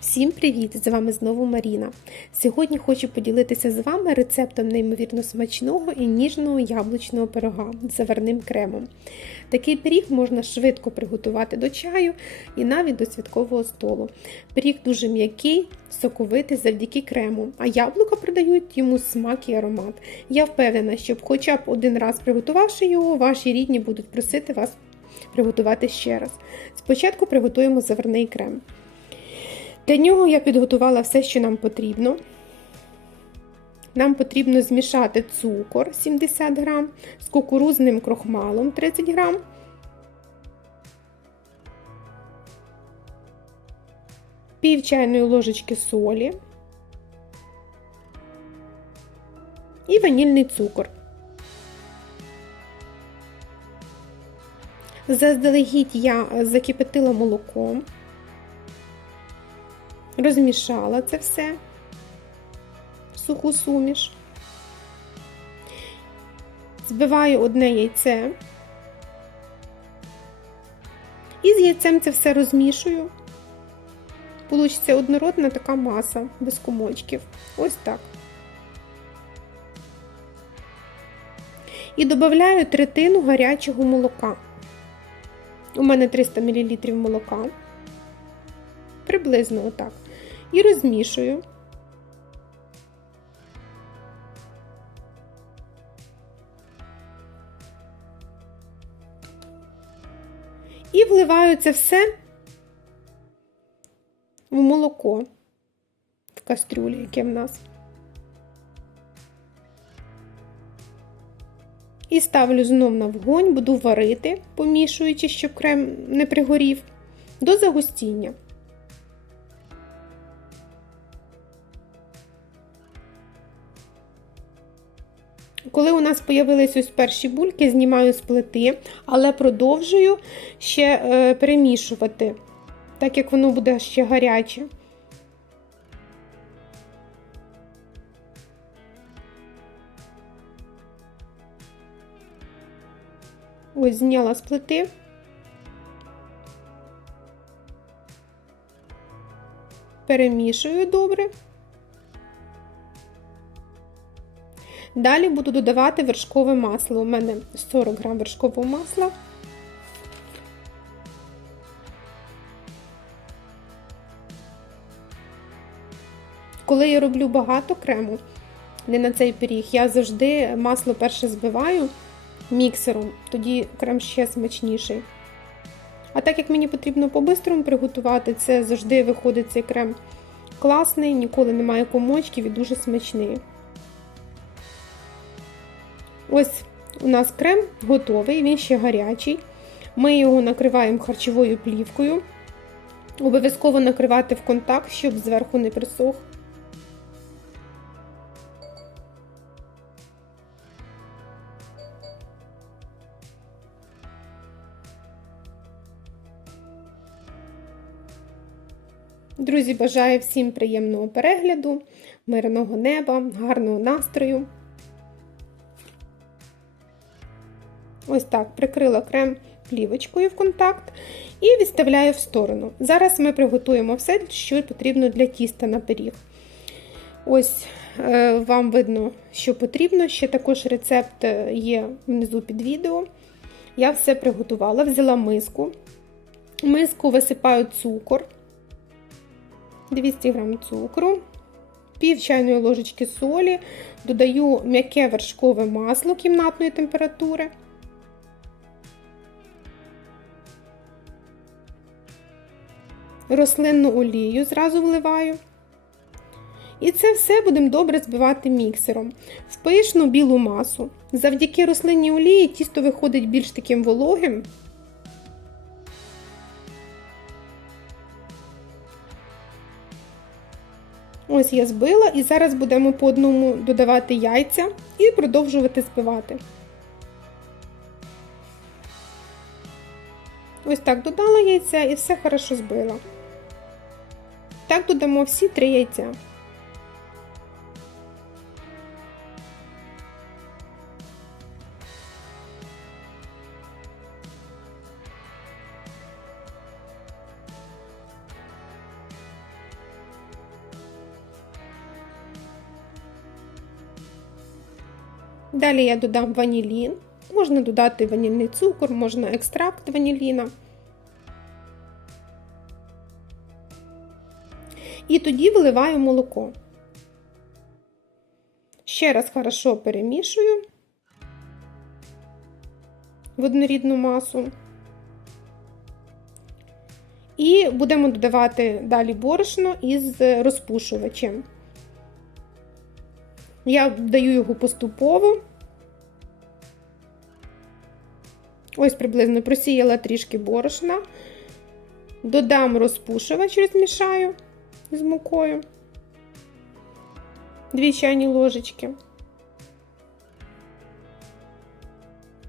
Всім привіт! З вами знову Маріна. Сьогодні хочу поділитися з вами рецептом неймовірно смачного і ніжного яблучного пирога з заварним кремом. Такий пиріг можна швидко приготувати до чаю і навіть до святкового столу. Пиріг дуже м'який, соковитий завдяки крему, а яблука придають йому смак і аромат. Я впевнена, що хоча б один раз приготувавши його, ваші рідні будуть просити вас приготувати ще раз. Спочатку приготуємо заварний крем. Для нього я підготувала все, що нам потрібно. Нам потрібно змішати цукор 70 грам з кукурузним крохмалом 30 грам. Пів чайної ложечки солі і ванільний цукор. Заздалегідь я закипятила молоком розмішала це все суху суміш, збиваю одне яйце і з яйцем це все розмішую. Получиться однородна така маса без комочків. Ось так. І додаю третину гарячого молока. У мене 300 мл молока. Приблизно отак і розмішую. І вливаю це все в молоко в кастрюлі, яке в нас. І ставлю знов на вогонь, буду варити, помішуючи, щоб крем не пригорів, до загустіння. Коли у нас з'явились ось перші бульки, знімаю з плити, але продовжую ще е, перемішувати, так як воно буде ще гаряче. Ось зняла з плити. Перемішую добре. Далі буду додавати вершкове масло. У мене 40 грам вершкового масла. Коли я роблю багато крему, не на цей пиріг, я завжди масло перше збиваю міксером, тоді крем ще смачніший. А так як мені потрібно по-бистрому приготувати, це завжди виходить цей крем класний, ніколи немає комочків і дуже смачний. Ось у нас крем готовий, він ще гарячий. Ми його накриваємо харчовою плівкою. Обов'язково накривати в контакт, щоб зверху не присох. Друзі, бажаю всім приємного перегляду, мирного неба, гарного настрою. Ось так, прикрила крем плівочкою в контакт і відставляю в сторону. Зараз ми приготуємо все, що потрібно для тіста на пиріг. Ось е, вам видно, що потрібно. Ще також рецепт е, є внизу під відео. Я все приготувала, взяла миску. В миску висипаю цукор, 200 г цукру, пів чайної ложечки солі, додаю м'яке вершкове масло кімнатної температури. Рослинну олію зразу вливаю. І це все будемо добре збивати міксером в пишну білу масу. Завдяки рослинній олії тісто виходить більш таким вологим. Ось я збила, і зараз будемо по одному додавати яйця і продовжувати збивати. Ось так додала яйця і все хорошо збила. Так додамо всі три яйця. Далі я додам ванілін. Можна додати ванільний цукор, можна екстракт ваніліна. І тоді виливаю молоко. Ще раз хорошо перемішую в однорідну масу. І будемо додавати далі борошно із розпушувачем. Я даю його поступово. Ось приблизно просіяла трішки борошна, додам розпушувач, розмішаю з мукою, дві чайні ложечки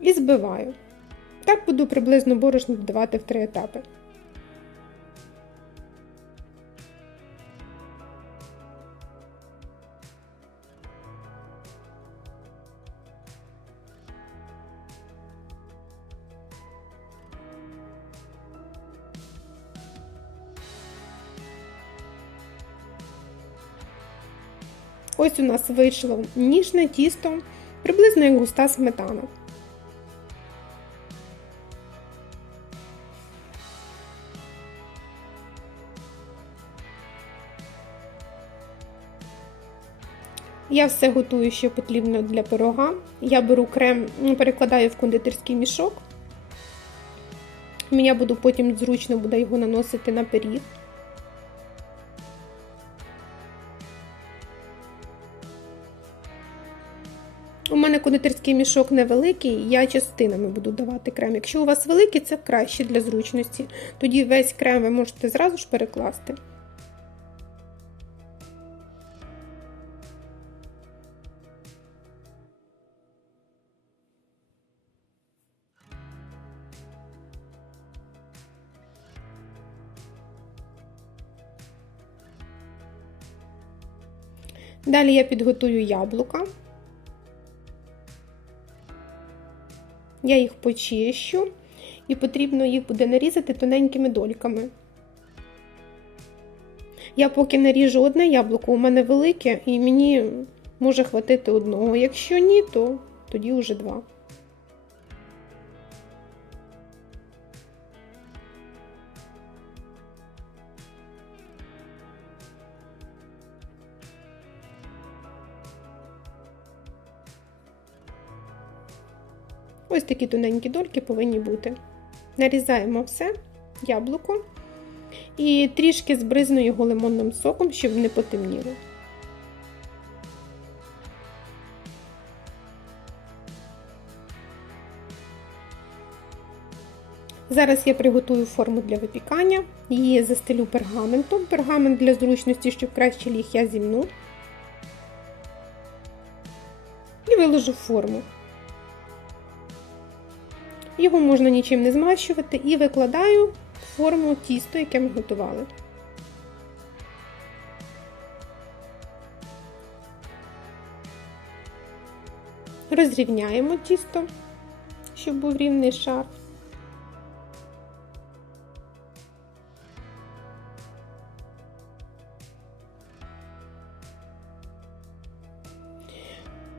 і збиваю. Так буду приблизно борошно додавати в три етапи. Ось у нас вийшло ніжне тісто, приблизно як густа сметана. Я все готую, що потрібно для пирога. Я беру крем, перекладаю в кондитерський мішок. Мені буду потім зручно буде його наносити на пиріг. Мене кондитерський мішок невеликий, я частинами буду давати крем. Якщо у вас великий, це краще для зручності. Тоді весь крем ви можете зразу ж перекласти. Далі я підготую яблука. Я їх почищу, і потрібно їх буде нарізати тоненькими дольками. Я поки наріжу одне яблуко, у мене велике, і мені може хватити одного. Якщо ні, то тоді вже два. Ось такі тоненькі дольки повинні бути. Нарізаємо все, яблуко і трішки збризну його лимонним соком, щоб не потемніло. Зараз я приготую форму для випікання, її застелю пергаментом. Пергамент для зручності, щоб краще ліг я зімну. І виложу форму. Його можна нічим не змащувати і викладаю в форму тісто, яке ми готували. Розрівняємо тісто, щоб був рівний шар.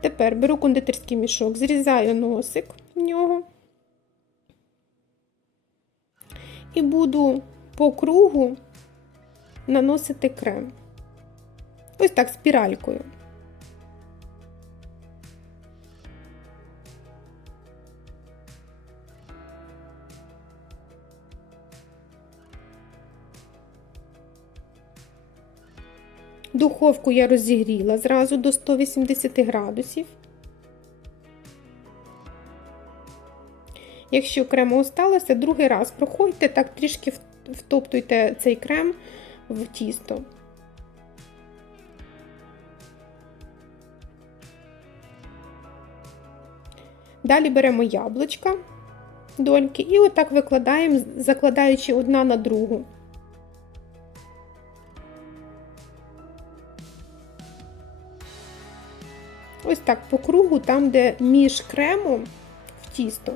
Тепер беру кондитерський мішок, зрізаю носик в нього. І буду по кругу наносити крем. Ось так спіралькою. Духовку я розігріла зразу до 180 градусів. Якщо крему осталося, другий раз проходьте, так трішки втоптуйте цей крем в тісто. Далі беремо яблучка, дольки, і отак викладаємо, закладаючи одна на другу. Ось так по кругу, там, де між кремом в тісто.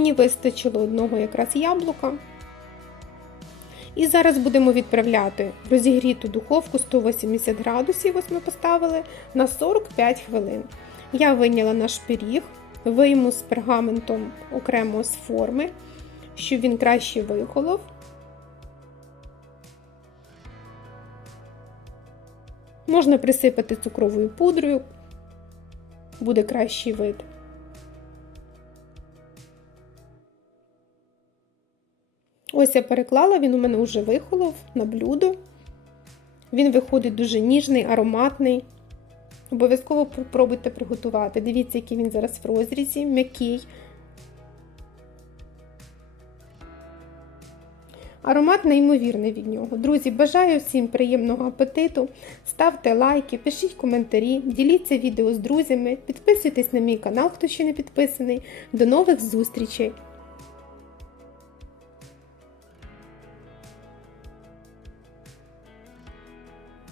Мені вистачило одного якраз яблука. І зараз будемо відправляти розігріту духовку 180 градусів, ось ми поставили, на 45 хвилин. Я вийняла наш пиріг, вийму з пергаментом окремо з форми, щоб він краще вихолов. Можна присипати цукровою пудрою, буде кращий вид. Ось я переклала, він у мене вже вихолов на блюдо. Він виходить дуже ніжний, ароматний. Обов'язково попробуйте приготувати. Дивіться, який він зараз в розрізі, м'який. Аромат неймовірний від нього. Друзі, бажаю всім приємного апетиту. Ставте лайки, пишіть коментарі, діліться відео з друзями, підписуйтесь на мій канал, хто ще не підписаний. До нових зустрічей!